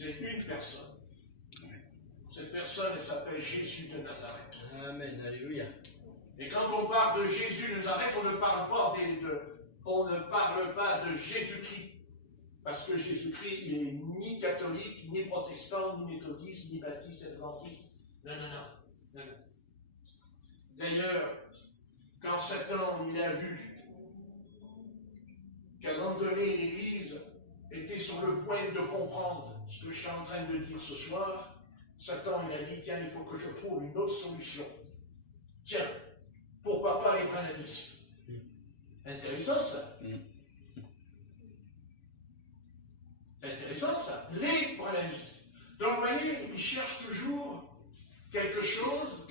c'est une personne. Cette personne, elle s'appelle Jésus de Nazareth. Amen, alléluia. Et quand on parle de Jésus de Nazareth, on ne parle pas de Jésus-Christ. Parce que Jésus-Christ, il n'est ni catholique, ni protestant, ni méthodiste, ni baptiste, adventiste. Non. D'ailleurs, quand Satan, il a vu qu'à un moment donné, l'Église était sur le point de comprendre ce que je suis en train de dire ce soir, Satan, il a dit, tiens, il faut que je trouve une autre solution. Tiens, pourquoi pas les branhamistes? Intéressant, ça. C'est intéressant, ça. Les branhamistes. Donc, vous voyez, ils cherchent toujours quelque chose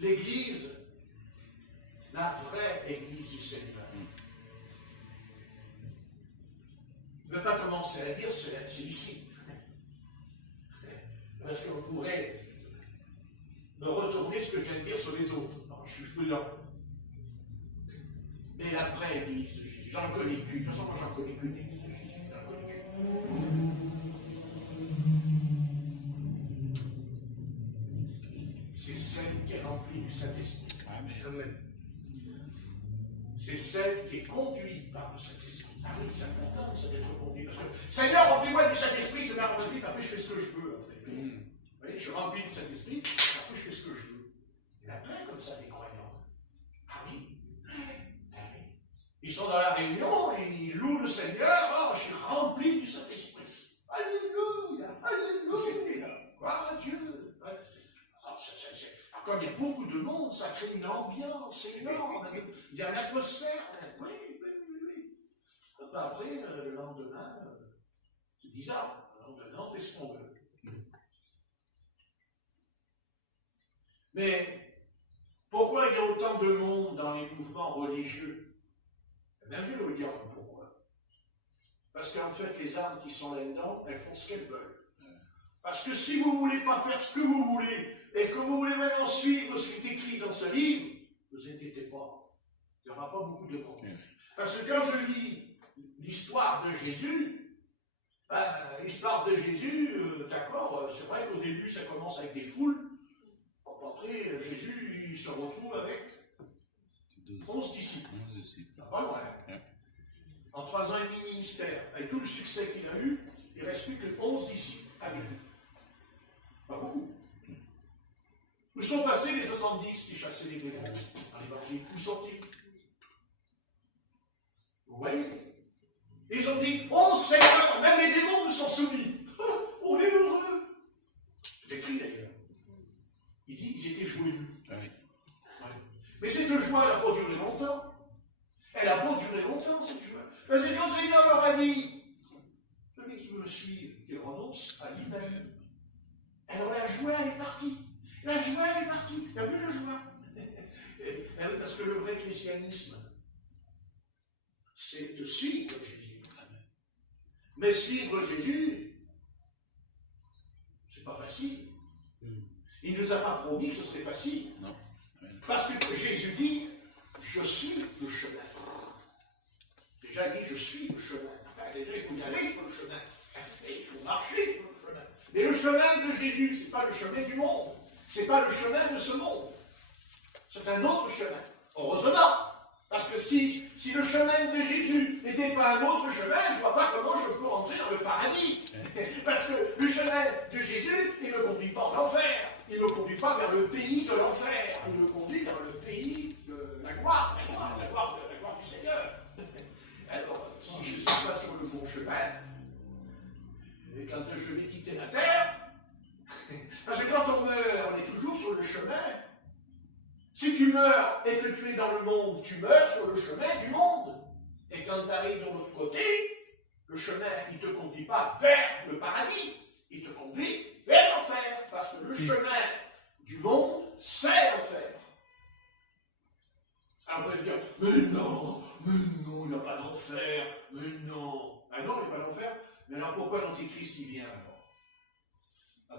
l'Église, la vraie Église du Seigneur. Je ne vais pas commencer à dire c'est ici. Parce qu'on pourrait me retourner ce que je viens de dire sur les autres. Non, je suis prudent. Mais la vraie Église de Jésus, j'en connais qu'une. De toute façon, moi, j'en connais qu'une Église de Jésus. J'en connais qu'une. C'est celle qui est remplie du Saint-Esprit. Amen. C'est celle qui est conduite par le Saint-Esprit. Ah oui, c'est important, ça d'être conduit. Parce que, Seigneur, remplis-moi du Saint-Esprit, c'est bien conduit, après je fais ce que je veux. Vous voyez, je suis rempli du Saint-Esprit, après je fais ce que je veux. Il y en a plein comme ça, des croyants. Ah oui. Ils sont dans la réunion, ils louent le Seigneur, oh, je suis rempli du Saint-Esprit. Alléluia, alléluia, gloire à Dieu. Comme il y a beaucoup de monde, ça crée une ambiance énorme. Il y a une atmosphère. Oui. Après, le lendemain, c'est bizarre. Le lendemain, on fait ce qu'on veut. Mais pourquoi il y a autant de monde dans les mouvements religieux? Eh bien, je vais vous dire pourquoi. Parce qu'en fait, les âmes qui sont là-dedans, elles font ce qu'elles veulent. Parce que si vous ne voulez pas faire ce que vous voulez, et que vous voulez maintenant suivre ce qui est écrit dans ce livre, ne vous inquiétez pas, il n'y aura pas beaucoup de monde. Parce que quand je lis l'histoire de Jésus, d'accord, c'est vrai qu'au début ça commence avec des foules, après Jésus il se retrouve avec 11 disciples. Pas loin. En 3 ans et demi de ministère, avec tout le succès qu'il a eu, il ne reste plus que 11 disciples avec lui. Pas beaucoup. Où sont passés les 70 qui chassaient les démons dans l'évangile? Où sont-ils? Vous voyez? Ils ont dit, oh Seigneur, même les démons nous sont soumis. On est heureux. C'est écrit d'ailleurs. Il dit, ils étaient joyeux. Ouais. Mais cette joie, elle n'a pas duré longtemps. Elle n'a pas duré longtemps, cette joie. Parce que quand le Seigneur leur a dit, celui qui veut me suivre, qu'il renonce à lui-même. Alors la joie, elle est partie. La joie, elle est partie. Il n'y a plus de joie. Parce que le vrai christianisme, c'est de suivre Jésus. Mais suivre Jésus, c'est pas facile. Il ne nous a pas promis que ce serait facile. Non. Parce que Jésus dit, je suis le chemin. Déjà dit, je suis le chemin. Enfin, déjà, il faut y aller sur le chemin. Il faut marcher sur le chemin. Mais le chemin de Jésus, ce n'est pas le chemin du monde. Ce n'est pas le chemin de ce monde. C'est un autre chemin. Heureusement. Parce que si le chemin de Jésus n'était pas un autre chemin, je ne vois pas comment je peux rentrer dans le paradis. Parce que le chemin de Jésus, il ne me conduit pas en enfer. Il ne me conduit pas vers le pays de l'enfer. Il me conduit vers le pays de la gloire. La gloire du Seigneur. Alors, si je ne suis pas sur le bon chemin, et quand je vais quitter la terre, parce que quand on meurt, on est toujours sur le chemin. Si tu meurs et que tu es dans le monde, tu meurs sur le chemin du monde. Et quand tu arrives de l'autre côté, le chemin, il ne te conduit pas vers le paradis, il te conduit vers l'enfer. Parce que le chemin du monde, c'est l'enfer. Alors on va dire, mais non, il n'y a pas d'enfer, mais non. Ah non, il n'y a pas d'enfer. Mais alors pourquoi l'Antichrist il vient alors?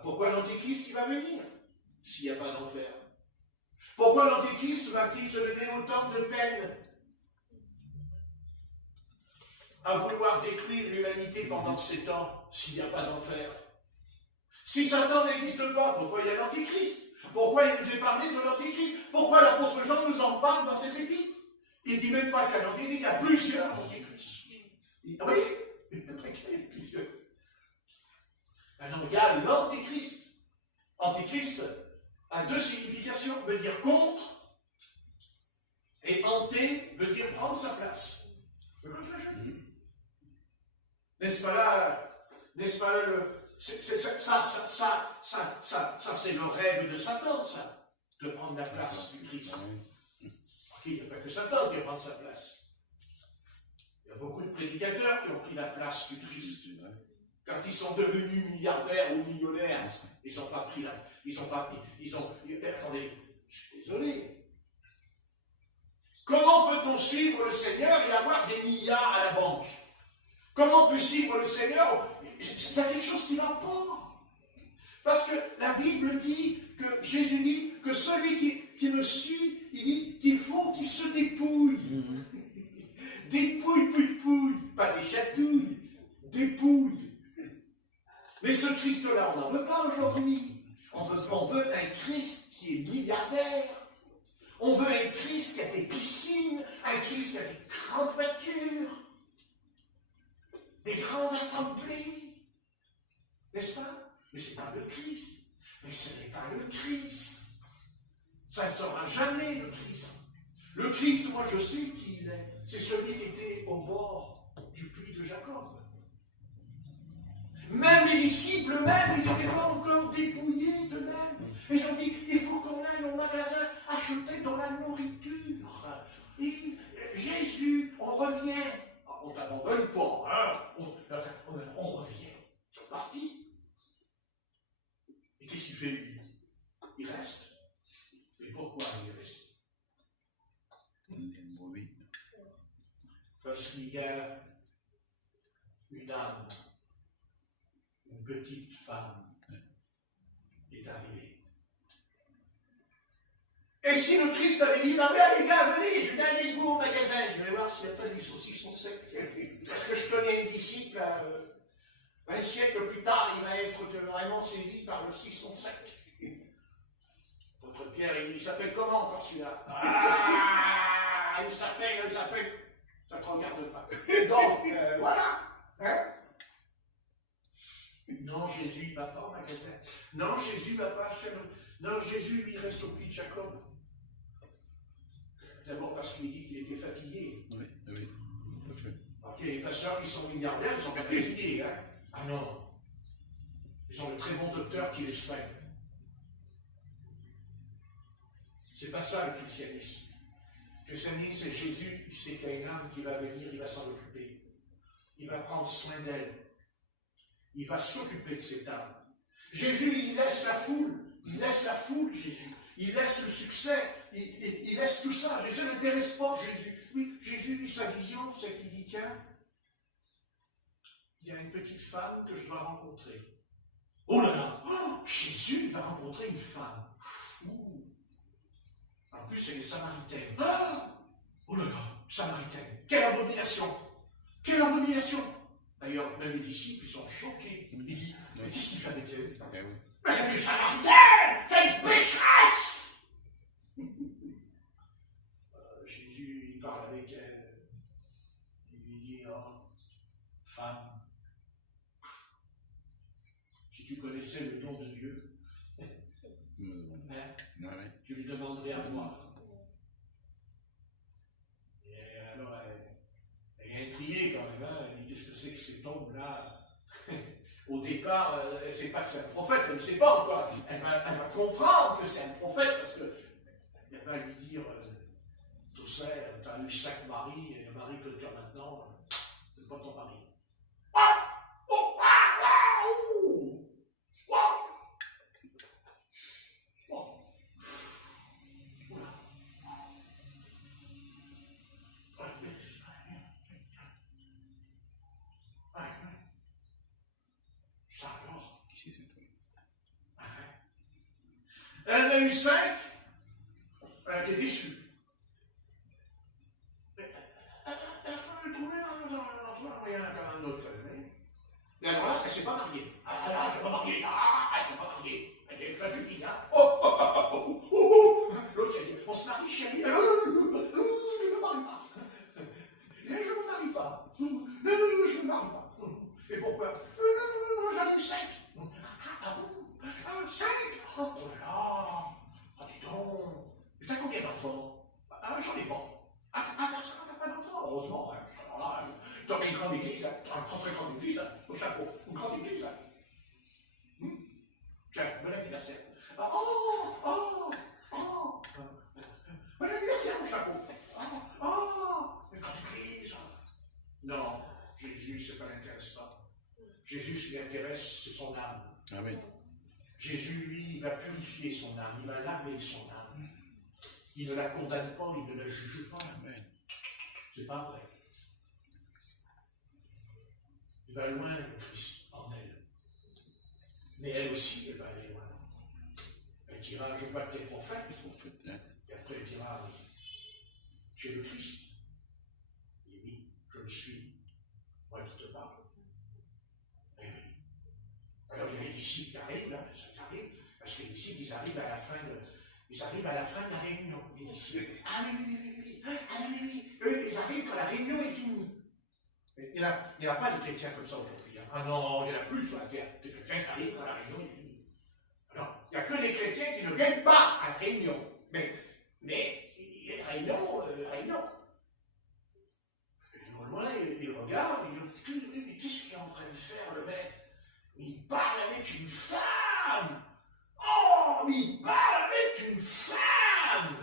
Pourquoi l'Antichrist il va venir s'il n'y a pas d'enfer? Pourquoi l'Antichrist va-t-il se donner autant de peine à vouloir détruire l'humanité pendant 7 ans s'il n'y a pas d'enfer? Si Satan n'existe pas, pourquoi il y a l'Antichrist? Pourquoi il nous est parlé de l'Antichrist? Pourquoi l'apôtre Jean nous en parle dans ses épîtres? Il ne dit même pas qu'un Antichrist, il y a plusieurs Antichrists. Oui, il y a plusieurs. Maintenant, il y a l'Antichrist. Antichrist a 2 significations, veut dire contre, et hanter veut dire prendre sa place. N'est-ce pas là, ça c'est le rêve de Satan, ça, de prendre la place du Christ. Il n'y a pas que Satan qui va prendre sa place. Il y a beaucoup de prédicateurs qui ont pris la place du Christ. Quand ils sont devenus milliardaires ou millionnaires, ils n'ont pas pris la... Attendez, je suis désolé. Comment peut-on suivre le Seigneur et avoir des milliards à la banque? Comment on peut suivre le Seigneur? Il y a quelque chose qui ne va pas. Parce que la Bible dit, que Jésus dit, que celui qui me suit, il dit qu'il faut qu'il se dépouille. Dépouille, pas des chatouilles, dépouille. Mais ce Christ-là, on n'en veut pas aujourd'hui. On veut un Christ qui est milliardaire. On veut un Christ qui a des piscines, un Christ qui a des grandes voitures, des grandes assemblées. N'est-ce pas? Mais ce n'est pas le Christ. Mais ce n'est pas le Christ. Ça ne sera jamais le Christ. Le Christ, moi je sais qui il est. C'est celui qui était au bord du puits de Jacob. Même les disciples, ils n'étaient pas encore dépouillés d'eux-mêmes. Ils ont dit, il faut qu'on aille au magasin acheter de la nourriture. Et Jésus, on revient. On ne t'abandonne pas, hein? On revient. Ils sont partis. Et qu'est-ce qu'il fait, lui? Il reste. Et pourquoi il reste? Parce qu'il y a une âme, une petite femme qui est arrivée. Et si le Christ avait dit, non mais les gars, venez, je viens avec vous au magasin, je vais voir s'il n'y a pas des saucissons secs. Parce que je connais un disciple, un siècle plus tard, il va être vraiment saisi par le saucisson sec. Votre Pierre, il s'appelle comment encore celui-là? Ah, il s'appelle, ça te regarde pas. Donc, voilà. Hein? Non, Jésus ne va pas au magasin. Non, Jésus ne va pas chez nous. Non, Jésus, lui, reste au puits de Jacob. D'abord parce qu'il dit qu'il était fatigué. Oui, tout à fait. Ok, les pasteurs qui sont milliardaires, ils ne sont pas fatigués. Hein? Ah non. Ils ont de très bons docteurs qui les soignent. C'est pas ça le christianisme. Le christianisme, c'est Jésus, il sait qu'il y a une âme qui va venir, il va s'en occuper. Il va prendre soin d'elle. Il va s'occuper de cette âme. Jésus, il laisse la foule. Il laisse la foule, Jésus. Il laisse le succès. Il laisse tout ça. Jésus n'intéresse pas Jésus. Oui, Jésus, lui, sa vision, c'est qu'il dit, tiens, il y a une petite femme que je dois rencontrer. Oh là là, Jésus va rencontrer une femme. Ouh. En plus, elle est samaritaine. Oh là là, samaritaine. Quelle abomination! Quelle abomination! D'ailleurs, même les disciples, ils sont choqués. Ils disent, mais qu'est-ce qu'il fait avec elle? Mais c'est une samaritaine! C'est une pécheresse! Jésus, il parle avec elle. Il lui dit, oh, femme, si tu connaissais le don de Dieu, tu lui demanderais à moi. Et alors, elle est intriguée quand même. Hein? Elle dit, qu'est-ce que c'est que cet homme-là? Au départ, elle ne sait pas que c'est un prophète, elle ne sait pas encore. Elle va comprendre que c'est un prophète parce qu'elle va lui dire, tout ça, tu as eu 5 maris, et le mari que tu as maintenant, c'est pas ton mari. Elle en a eu 5, elle était déçue. Elle a trouvé j'en ai pas. Ça n'a pas d'enfant, heureusement. Hein. Alors là, tu aurais une grande église, tu aurais une très grande église, au chapeau, une grande église. Tiens, bon anniversaire. Bon anniversaire, mon chapeau. Une grande église. Non, Jésus, ça ne l'intéresse pas. Jésus, ce qui l'intéresse, c'est son âme. Amen. Jésus, lui, il va purifier son âme, il va laver son âme. Il ne la condamne pas, il ne la juge pas. Amen. C'est pas vrai. Il va loin, le Christ, en elle. Mais elle aussi, elle va aller loin. Elle dira, je vois que tu es prophète. Et après, elle dira, tu es le Christ. Et oui, je le suis. Moi qui te parle. Et oui. Alors, il y a les disciples qui arrivent, là, ça arrive, parce que les disciples, ils arrivent à la fin de la réunion. Les disciples, oui. Eux, ils arrivent quand la réunion est finie. Il n'y a pas de chrétiens comme ça aujourd'hui. Hein. Ah non, il y en a plus sur la terre. Des chrétiens qui arrivent quand la réunion est finie. Alors, il n'y a que des chrétiens qui ne viennent pas à la réunion. Mais réunion. Au loin, il regarde, il dit, qu'est-ce qu'il est en train de faire, le mec? Il parle avec une femme. Oh, il parle avec une femme.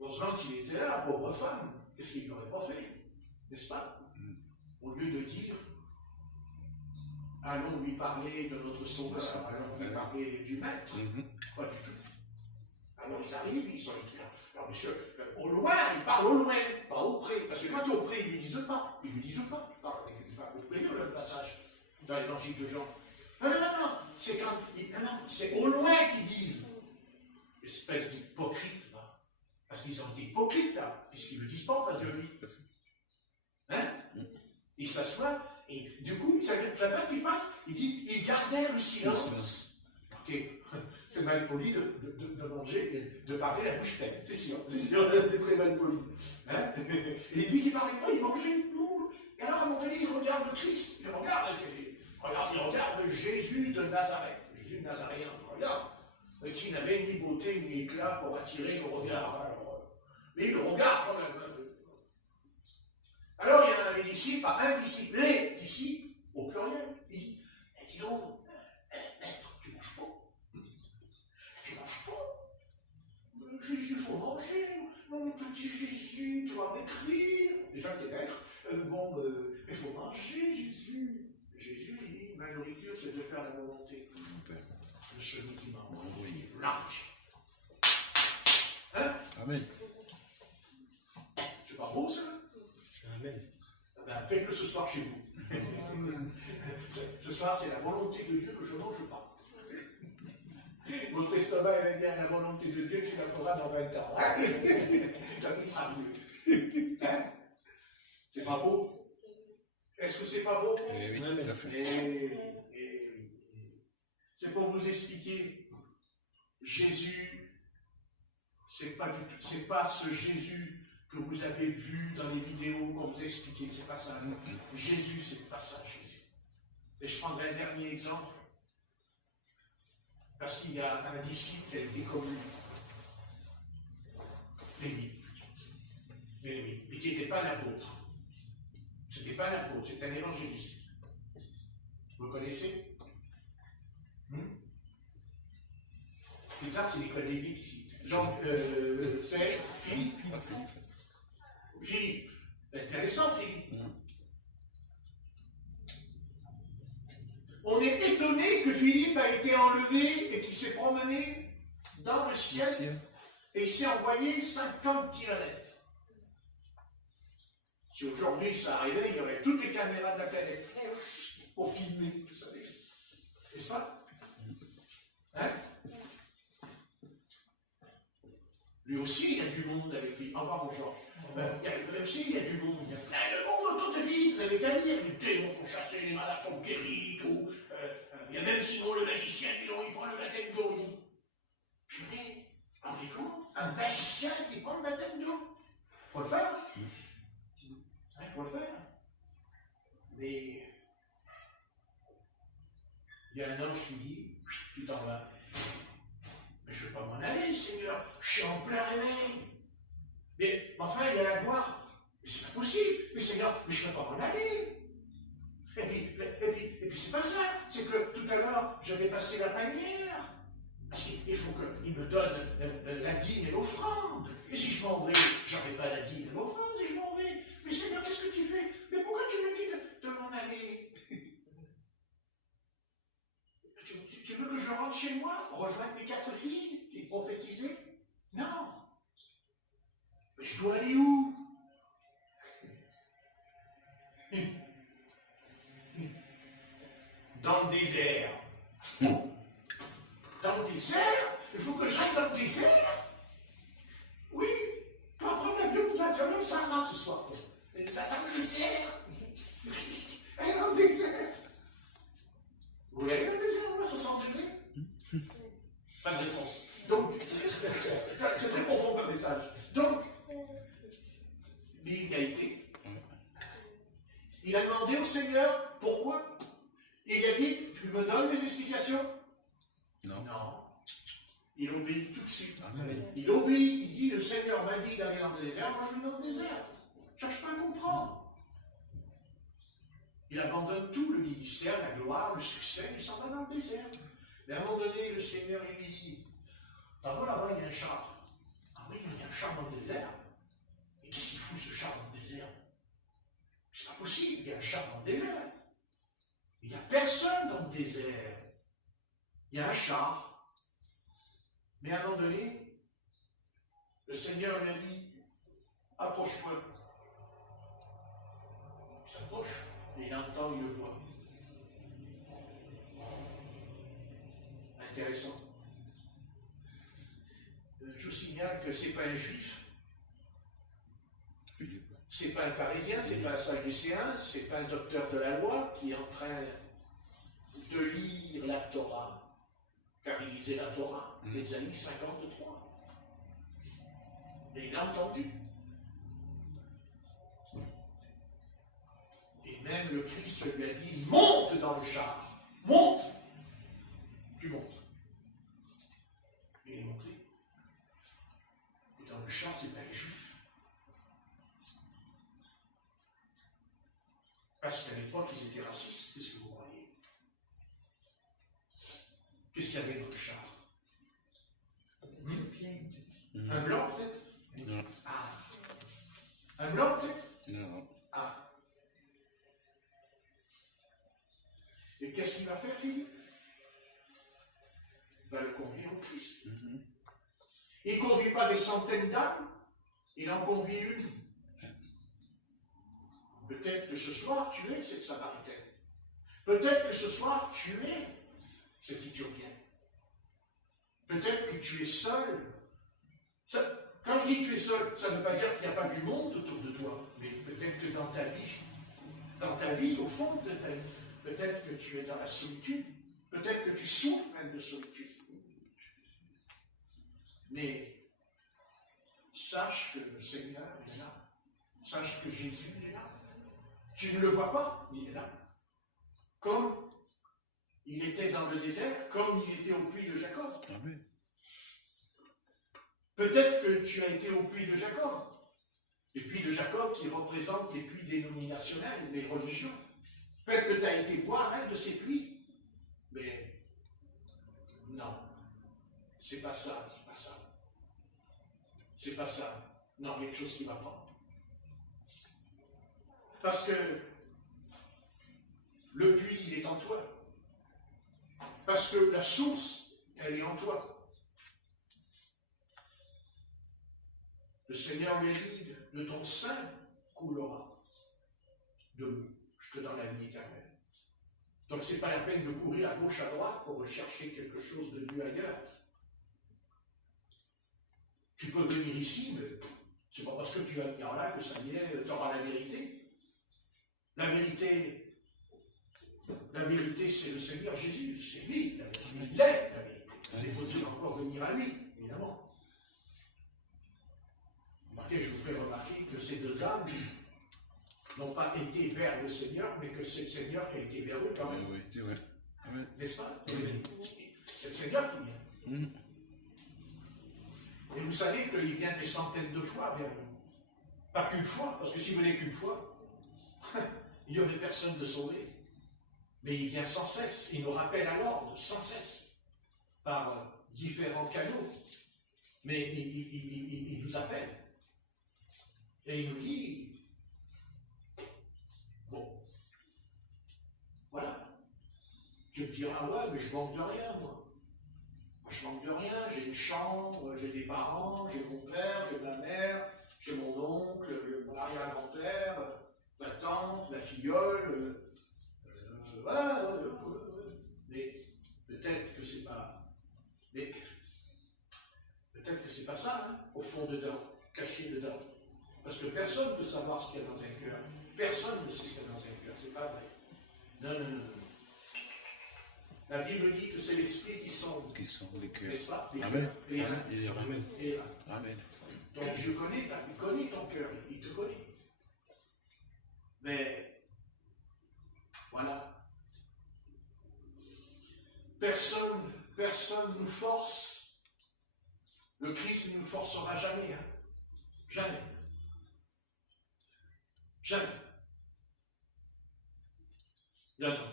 Heureusement qu'il était là, pauvre femme. Qu'est-ce qu'il n'aurait pas fait? N'est-ce pas? Au lieu de dire, allons lui parler de notre Sauveur, allons lui parler du Maître. Pas du tout. Alors ils arrivent, ils sont là. Alors monsieur, au loin, ils parlent au loin, pas au près. Parce que quand ils sont au près, ils ne lui disent pas. Ils ne lui disent pas. Tu parles avec une femme. Vous pouvez lire le passage dans l'évangile de Jean. Non. C'est quand. Non, c'est au loin qu'ils disent. Espèce d'hypocrite, là. Parce qu'ils ont été hypocrites, là, puisqu'ils ne le disent pas en face de lui. Hein? Ils s'assoient, et du coup, ça pas ce qui passe. Il dit, ils gardèrent le silence. Ok, c'est mal poli de manger, de parler la bouche pleine. C'est sûr, c'est très mal poli. Hein? Et lui qui ne parlait pas, il mangeait. Et alors, à un moment donné, il regarde le Christ. Il regarde Jésus de Nazareth. Jésus de Nazaréen, regarde. Qui n'avait ni beauté ni éclat pour attirer le regard. Alors, mais il le regarde quand même. Alors, il y a un disciple, un disciple, les disciples, au pluriel. Il dit, dis donc, maître, tu manges pas? Tu manges pas? Jésus, il faut manger. Mon petit Jésus, tu vas m'écrire. Déjà, t'es maître. Il faut manger, Jésus. Jésus, il dit, ma nourriture, c'est de faire la volonté de celui qui m'a envoyé. L'arc. Hein? Amen. C'est pas beau, ça? Amen. Ben, faites-le ce soir chez vous. Ce soir, c'est la volonté de Dieu que je ne mange pas. Votre estomac, il va dire la volonté de Dieu, tu la feras dans 20 ans. Hein? Quand il sera mieux. Hein? C'est pas beau? Est-ce que c'est pas beau? Oui, tout à fait. C'est pour vous expliquer, Jésus, c'est pas ce Jésus que vous avez vu dans les vidéos qu'on vous expliquait, c'est pas ça. Jésus, c'est pas ça, Jésus. Et je prendrai un dernier exemple, parce qu'il y a un disciple qui a été connu, Lévi, mais qui n'était pas un apôtre. C'était pas un apôtre, c'était un évangéliste. Vous le connaissez? Plus tard, c'est l'école biblique ici. Donc, c'est Philippe. Philippe. Intéressant, Philippe. On est étonné que Philippe a été enlevé et qu'il s'est promené dans le ciel et il s'est envoyé 50 kilomètres. Si aujourd'hui ça arrivait, il y aurait toutes les caméras de la planète pour filmer, vous savez. N'est-ce pas? Hein? Lui aussi, il y a du monde avec lui. Au revoir, bonjour. Lui aussi, il y a du monde. Il y a plein de monde autour de Philippe. Vous avez qu'à dire, les démons sont chassés, les malades sont guéris, tout. Il y a même Simon le magicien, il prend le baptême d'eau. Purée, rendez-vous, un magicien qui prend le baptême d'eau. Faut le faire. Il faut le faire. Mais il y a un ange qui dit, tu t'en vas. Mais je ne veux pas m'en aller. réveil, Seigneur. Je suis en plein réveil. Mais enfin, il y a la gloire. Mais c'est pas possible. Mais Seigneur, mais je ne peux pas m'en aller. Et puis c'est pas ça. C'est que tout à l'heure, j'avais passé la bannière. Parce qu'il faut qu'il me donne la dîme et l'offrande. Et si je m'en vais, j'aurai pas la dîme et l'offrande si je m'en vais. Mais Seigneur, qu'est-ce que tu fais? Mais pourquoi tu me dis de m'en aller? Tu veux que je rentre chez moi, rejoindre mes 4 filles qui prophétisaient? Non. Mais je dois aller où? Dans le désert. Dans le désert? Il faut que j'aille dans le désert? Oui. Tu vas prendre l'avion, tu vas aller au Sahara ce soir. Dans le désert. Allez dans le désert. Vous voulez aller dans le désert, moi, 60 degrés? Pas de réponse. Donc, c'est très profond comme message. Donc, l'inégalité. Il a demandé au Seigneur pourquoi. Il a dit, tu me donnes des explications? Non. Il obéit tout de suite. Amen. Il obéit, il dit, le Seigneur m'a dit d'aller dans le désert, moi je vais dans le désert. Je ne cherche pas à comprendre. Il abandonne tout, le ministère, la gloire, le succès, il s'en va dans le désert. Mais à un moment donné, le Seigneur, il lui dit, là-bas, il y a un char. Ah oui, il y a un char dans le désert. Et qu'est-ce qu'il fout ce char dans le désert? C'est pas possible, il y a un char dans le désert. Il n'y a personne dans le désert. Il y a un char. Mais à un moment donné, le Seigneur lui a dit, approche-toi. Il s'approche, et il entend, il le voit. Intéressant. Je vous signale que ce n'est pas un juif. C'est pas un pharisien, c'est pas un sadducéen, c'est pas un docteur de la loi qui est en train de lire la Torah, car il lisait la Torah, Ésaïe 53. Et il a entendu. Et même le Christ lui a dit, monte dans le char, monte. Tu montes. Il est monté. Et dans le char, c'est pas un juif. Parce qu'à l'époque, ils étaient racistes, qu'est-ce que vous croyez? Qu'est-ce qu'il y avait dans le char? Un blanc, peut-être? Non. Ah. Un blanc, peut-être? Non. Ah. Et qu'est-ce qu'il va faire, Philippe? Il va le conduire au Christ. Il ne conduit pas des centaines d'âmes, il en conduit une. Peut-être que ce soir, tu es cette Samaritaine. Peut-être que ce soir, tu es cet Éthiopien. Peut-être que tu es seul. Quand je dis que tu es seul, ça ne veut pas dire qu'il n'y a pas du monde autour de toi. Mais peut-être que dans ta vie, au fond de ta vie, peut-être que tu es dans la solitude. Peut-être que tu souffres même de solitude. Mais sache que le Seigneur est là. Sache que Jésus est là. Tu ne le vois pas, il est là. Comme il était dans le désert, comme il était au puits de Jacob. Amen. Peut-être que tu as été au puits de Jacob. Les puits de Jacob qui représentent les puits dénominationnels, les religions. Peut-être que tu as été boire un de ces puits. Mais non, c'est pas ça, c'est pas ça. C'est pas ça. Non, il y a quelque chose qui ne va pas. Parce que le puits, il est en toi. Parce que la source, elle est en toi. Le Seigneur lui dit, de ton sein coulera de l'eau. Je te donne la vie éternelle. Donc ce n'est pas la peine de courir à gauche, à droite pour rechercher quelque chose de mieux ailleurs. Tu peux venir ici, mais c'est pas parce que tu vas venir là que ça y est, tu auras la vérité. La vérité, c'est le Seigneur Jésus, c'est lui, la vérité. Il est la vérité. Il faut encore venir à lui, évidemment. Remarquez, je vous fais remarquer que ces deux âmes n'ont pas été vers le Seigneur, mais que c'est le Seigneur qui a été vers eux quand même. Oui, c'est vrai. Amen. N'est-ce pas? C'est le Seigneur qui vient. vous savez qu'il vient des centaines de fois vers nous. Pas qu'une fois, parce que si vous venez qu'une fois, il n'y aurait personne de sauvé. Mais il vient sans cesse, il nous rappelle à l'ordre, sans cesse, par différents canaux. Mais il nous appelle. Et il nous dit, bon, voilà. Tu me diras, ouais, mais je manque de rien, moi. Moi, je manque de rien, j'ai une chambre, j'ai des parents, j'ai mon père, j'ai ma mère, j'ai mon oncle, mon arrière-grand-père, ma tante, ma filleule, voilà, mais peut-être que c'est pas... Mais peut-être que c'est pas ça, hein, au fond dedans, caché dedans. Parce que personne ne peut savoir ce qu'il y a dans un cœur. Personne ne sait ce qu'il y a dans un cœur, c'est pas vrai. Non, non, non, non. La Bible dit que c'est l'esprit qui sonde. Qui sont les cœurs. N'est-ce pas? Amen. Amen. Amen. Donc Dieu il connaît ton cœur, il te connaît. Mais, voilà. Personne nous force. Le Christ ne nous forcera jamais. Hein? Jamais. Jamais. Non, non.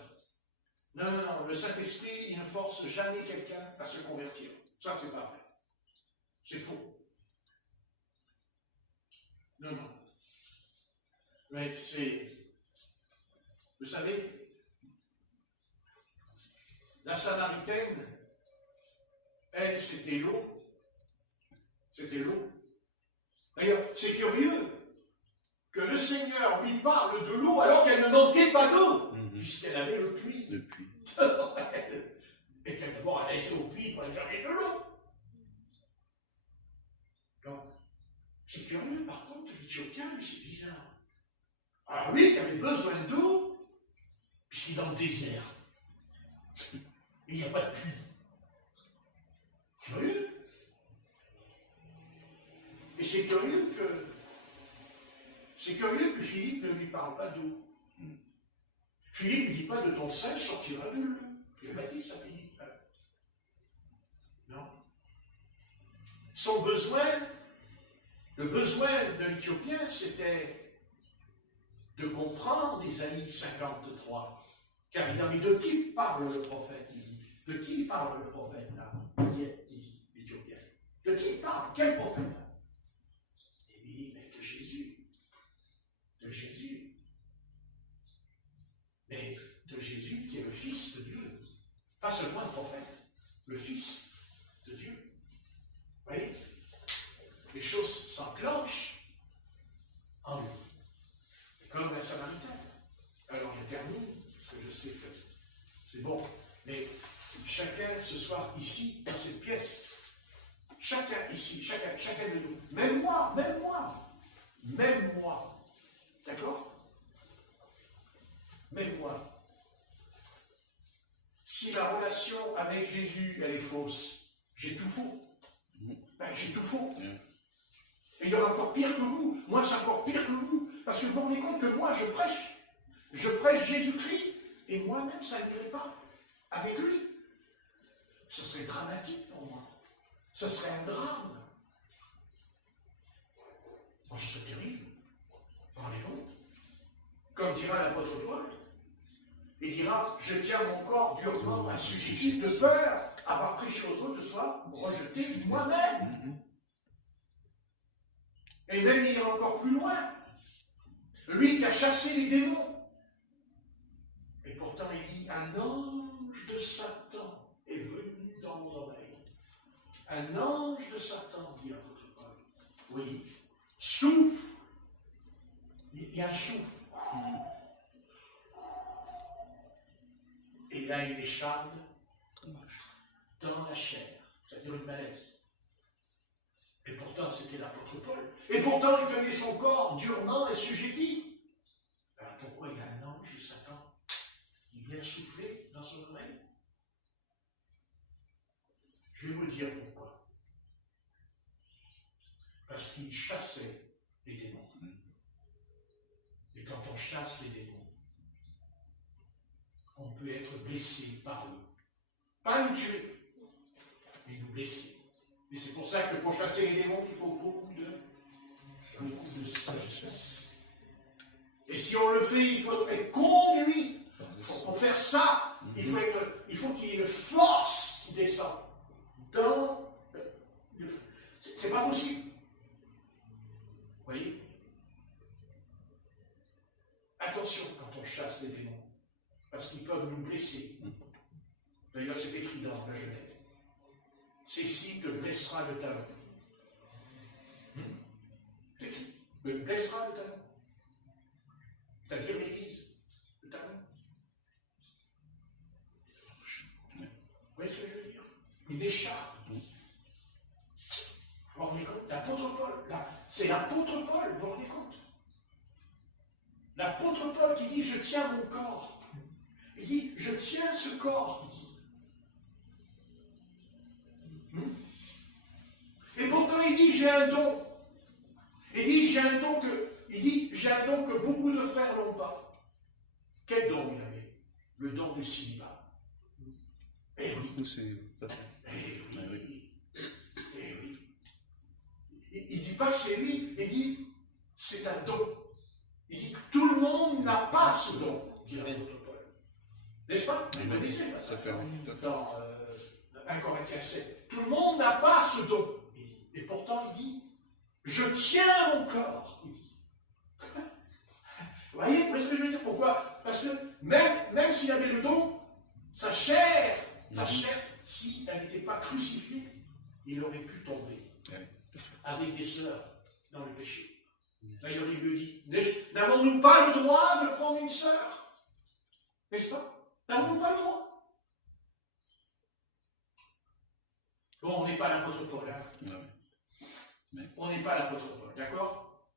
Non, non, non. Le Saint-Esprit, il ne force jamais quelqu'un à se convertir. Ça, c'est pas vrai. C'est faux. Non, non. Mais c'est... Vous savez, la Samaritaine, elle, c'était l'eau. C'était l'eau. D'ailleurs, c'est curieux que le Seigneur lui parle de l'eau alors qu'elle ne manquait pas d'eau, puisqu'elle avait le puits. Le puits. Et qu'elle d'abord, elle a été au puits pour aller chercher de l'eau. Donc, c'est curieux, par contre, l'Éthiopien, lui, c'est bizarre. Alors lui, qui avait besoin d'eau, puisqu'il est dans le désert, il n'y a pas de puits. Curieux. Et c'est curieux que Philippe ne lui parle pas d'eau. Philippe ne lui dit pas de ton sein sortira de l'eau. Il m'a dit ça, Philippe. Non. Son besoin, le besoin de l'Éthiopien, c'était de comprendre Isaïe 53. Car il a dit de qui parle le prophète? De qui parle le prophète là? L'Éthiopien. De qui parle? Quel prophète là? Il dit, mais de Jésus. De Jésus. Mais de Jésus qui est le Fils de Dieu. Pas seulement le prophète, le Fils de Dieu. Vous voyez? Les choses s'enclenchent en lui. Comme la Samaritaine. Alors je termine, parce que je sais que c'est bon, mais chacun ce soir ici, dans cette pièce, chacun ici, chacun de nous, même moi, d'accord? Même moi. Si la relation avec Jésus, elle est fausse, j'ai tout faux. Ben, j'ai tout faux. Et il y aura encore pire que vous. Moi, c'est encore pire que vous. Parce que vous vous rendez compte que moi, je prêche. Je prêche Jésus-Christ. Et moi-même, ça ne irait pas avec lui. Ce serait dramatique pour moi. Ce serait un drame. Moi, ce serait terrible. Vous vous rendez compte? Comme dira l'apôtre Paul, il dira, je tiens mon corps durement assujetti de peur, avoir prêché aux autres, je sois rejeté moi-même. Et même il ira encore plus loin. Lui qui a chassé les démons. Et pourtant il dit, un ange de Satan est venu dans mon oreille. Un ange de Satan, dit l'apôtre Paul. Oui, souffle. Il y a un souffle. Et là, il échappe dans la chair. C'est-à-dire une maladie. Et pourtant, c'était l'apôtre Paul. Et pourtant, il tenait son corps durement assujetti. Alors pourquoi il y a un ange de Satan qui vient souffler dans son oreille? Je vais vous dire pourquoi. Parce qu'il chassait les démons. Et quand on chasse les démons, on peut être blessé par eux. Pas nous tuer, mais nous blesser. Et c'est pour ça que pour chasser les démons, il faut beaucoup de sagesse. Et si on le fait, il faut être conduit. Pour faire ça, il faut qu'il y ait une force qui descend dans... C'est pas possible. Vous voyez? Attention quand on chasse les démons, parce qu'ils peuvent nous blesser. D'ailleurs, c'est écrit dans la Genèse. Ceci te blessera le talon. C'est écrit. Me blessera le talon. C'est-à-dire l'Église, le talon. Vous voyez ce que je veux dire? Une écharpe. Vous vous rendez compte? L'apôtre Paul, c'est l'apôtre Paul, vous vous rendez compte? L'apôtre Paul qui dit, je tiens mon corps. Il dit, je tiens ce corps. Et pourtant il dit, j'ai un don. Il dit, j'ai un don que beaucoup de frères n'ont pas. Quel don il avait? Le don du célibat. Eh oui. Eh oui. Il ne dit pas que c'est lui, il dit, c'est un don. Il dit que tout le monde n'a pas ce don, dit l'apôtre Paul. N'est-ce pas? Vous connaissez ça dans 1 Corinthiens 7. Tout le monde n'a pas ce don. Et pourtant, il dit, je tiens mon corps. Il dit. Vous voyez ce que je veux dire? Pourquoi? Parce que même s'il avait le don, sa chair, si elle n'était pas crucifiée, il aurait pu tomber avec des sœurs dans le péché. D'ailleurs, il le dit, n'avons-nous pas le droit de prendre une sœur? N'est-ce pas? N'avons-nous pas le droit? Bon, on n'est pas l'apôtre Paul, hein? On n'est pas l'apôtre Paul, d'accord?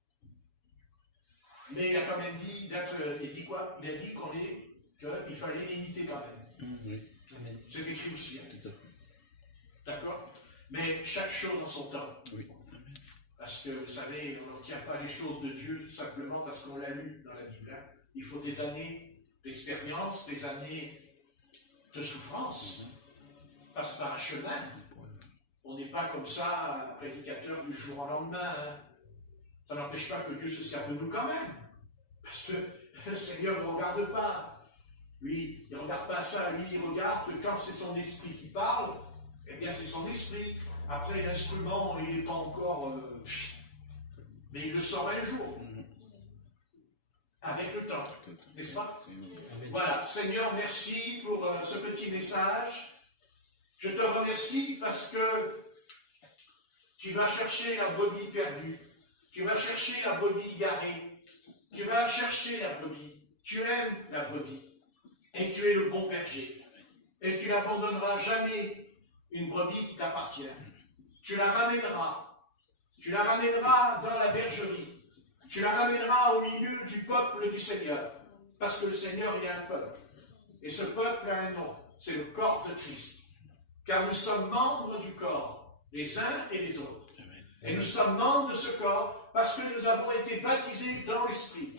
Mais il a quand même dit, il dit quoi? Il a dit qu'il fallait l'imiter quand même. Oui. C'est écrit aussi. Hein? D'accord? Mais chaque chose en son temps. Oui. Parce que, vous savez, on n'obtient pas les choses de Dieu simplement parce qu'on l'a lu dans la Bible. Hein. Il faut des années d'expérience, des années de souffrance. Passe par un chemin. On n'est pas comme ça, un prédicateur du jour au lendemain. Hein. Ça n'empêche pas que Dieu se serve de nous quand même. Parce que le Seigneur ne regarde pas. Lui, il ne regarde pas ça. Lui, il regarde que quand c'est son esprit qui parle, eh bien, c'est son esprit. Après, l'instrument, il n'est pas encore... mais il le sort un jour. Avec le temps. N'est-ce pas? Voilà. Seigneur, merci pour ce petit message. Je te remercie parce que tu vas chercher la brebis perdue. Tu vas chercher la brebis garée. Tu vas chercher la brebis. Tu aimes la brebis. Et tu es le bon berger. Et tu n'abandonneras jamais une brebis qui t'appartient. Tu la ramèneras. Tu la ramèneras dans la bergerie. Tu la ramèneras au milieu du peuple du Seigneur. Parce que le Seigneur, il a un peuple. Et ce peuple a un nom. C'est le corps de Christ. Car nous sommes membres du corps, les uns et les autres. Amen. Et nous sommes membres de ce corps parce que nous avons été baptisés dans l'Esprit.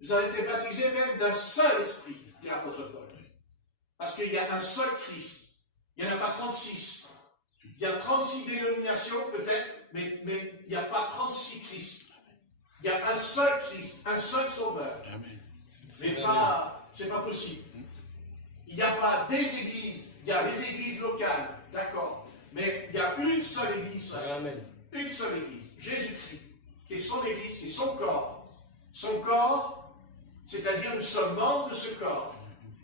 Nous avons été baptisés même d'un seul Esprit, dit l'apôtre Paul. Parce qu'il y a un seul Christ. Il n'y en a pas 36. Il y a 36 dénominations peut-être, mais il n'y a pas 36 Christ. Il y a un seul Christ, un seul Sauveur. C'est pas possible. Il n'y a pas des églises. Il y a les églises locales, d'accord. Mais il y a une seule église. Amen. Une seule église. Jésus-Christ, qui est son église, qui est son corps. Son corps, c'est-à-dire nous sommes membres de ce corps.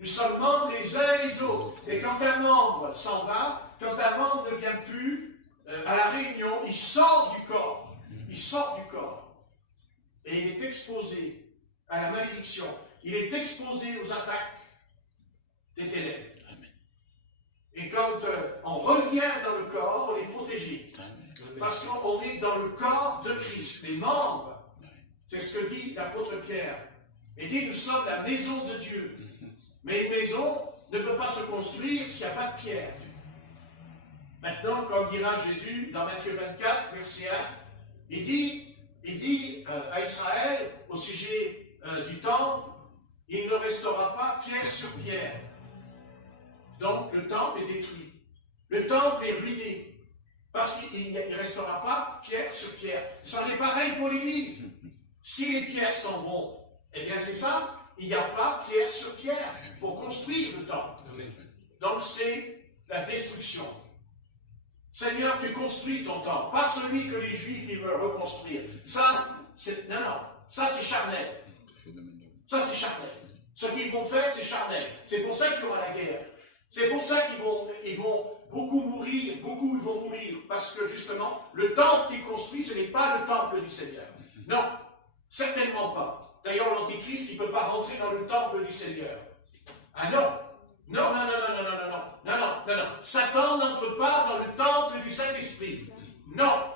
Nous sommes membres les uns et les autres. Et quand un membre s'en va, quand un membre ne vient plus à la réunion, il sort du corps. Il sort du corps. Et il est exposé à la malédiction. Il est exposé aux attaques des ténèbres. Et quand on revient dans le corps, on est protégé. Parce qu'on est dans le corps de Christ, les membres. C'est ce que dit l'apôtre Pierre. Il dit, nous sommes la maison de Dieu. Mais une maison ne peut pas se construire s'il n'y a pas de pierre. Maintenant, comme dira Jésus dans Matthieu 24, verset 1, il dit à Israël, au sujet du temple, il ne restera pas pierre sur pierre. Donc, le temple est détruit. Le temple est ruiné. Parce qu'il ne restera pas pierre sur pierre. Ça en est pareil pour l'Église. Si les pierres s'en vont, eh bien c'est ça, il n'y a pas pierre sur pierre pour construire le temple. Donc c'est la destruction. Seigneur, tu construis ton temple, pas celui que les Juifs ils veulent reconstruire. Ça, c'est ça c'est charnel. Ça c'est charnel. Ce qu'ils vont faire, c'est charnel. C'est pour ça qu'il y aura la guerre. C'est pour ça qu'ils vont beaucoup mourir, beaucoup ils vont mourir, parce que justement, le temple qu'ils construisent, ce n'est pas le temple du Seigneur. Non, certainement pas. D'ailleurs, l'Antichrist, il ne peut pas rentrer dans le temple du Seigneur. Ah non. Non. Satan n'entre pas dans le temple du Saint-Esprit. Non.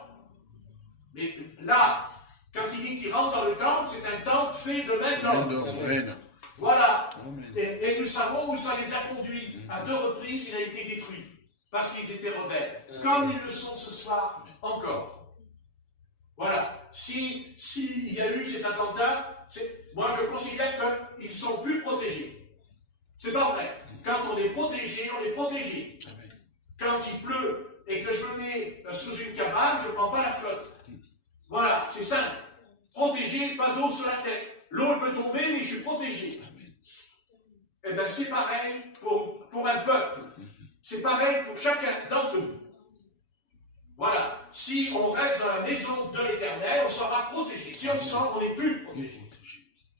Mais là, quand il dit qu'il rentre dans le temple, c'est un temple fait de main d'homme. Voilà. Et nous savons où ça les a conduits. À 2 reprises, il a été détruit. Parce qu'ils étaient rebelles. Comme ils le sont ce soir encore. Voilà. S'il y a eu cet attentat, moi je considère qu'ils ne sont plus protégés. C'est pas vrai. Quand on est protégé, on est protégé. Quand il pleut et que je me mets sous une cabane, je ne prends pas la flotte. Voilà, c'est simple. Protégé, pas d'eau sur la tête. L'eau peut tomber, mais je suis protégé. Eh bien, c'est pareil pour un peuple. C'est pareil pour chacun d'entre nous. Voilà. Si on reste dans la maison de l'Éternel, on sera protégé. Si on sort, on n'est plus protégé.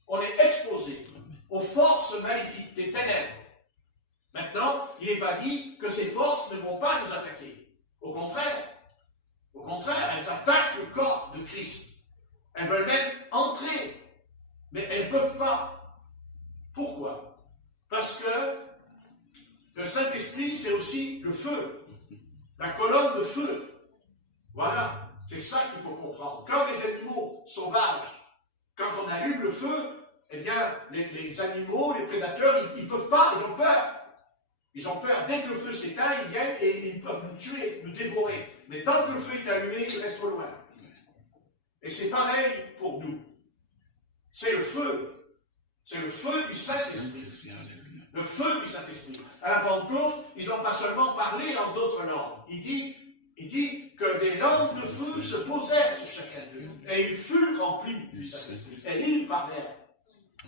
On est exposé aux forces maléfiques des ténèbres. Maintenant, il n'est pas dit que ces forces ne vont pas nous attaquer. Au contraire, elles attaquent le corps de Christ. Elles veulent même entrer, mais elles ne peuvent pas. Pourquoi? Parce que le Saint-Esprit, c'est aussi le feu, la colonne de feu. Voilà, c'est ça qu'il faut comprendre. Quand les animaux sauvages, quand on allume le feu, eh bien, les animaux, les prédateurs, ils ne peuvent pas, ils ont peur. Ils ont peur. Dès que le feu s'éteint, ils viennent et ils peuvent nous tuer, nous dévorer. Mais tant que le feu est allumé, ils restent loin. Et c'est pareil pour nous. C'est le feu. C'est le feu du Saint-Esprit. Le feu du Saint-Esprit. À la Pentecôte, ils n'ont pas seulement parlé en d'autres langues. Il dit que des langues de feu se posèrent sur chacun d'eux. Et ils furent remplis du Saint-Esprit. Et ils parlèrent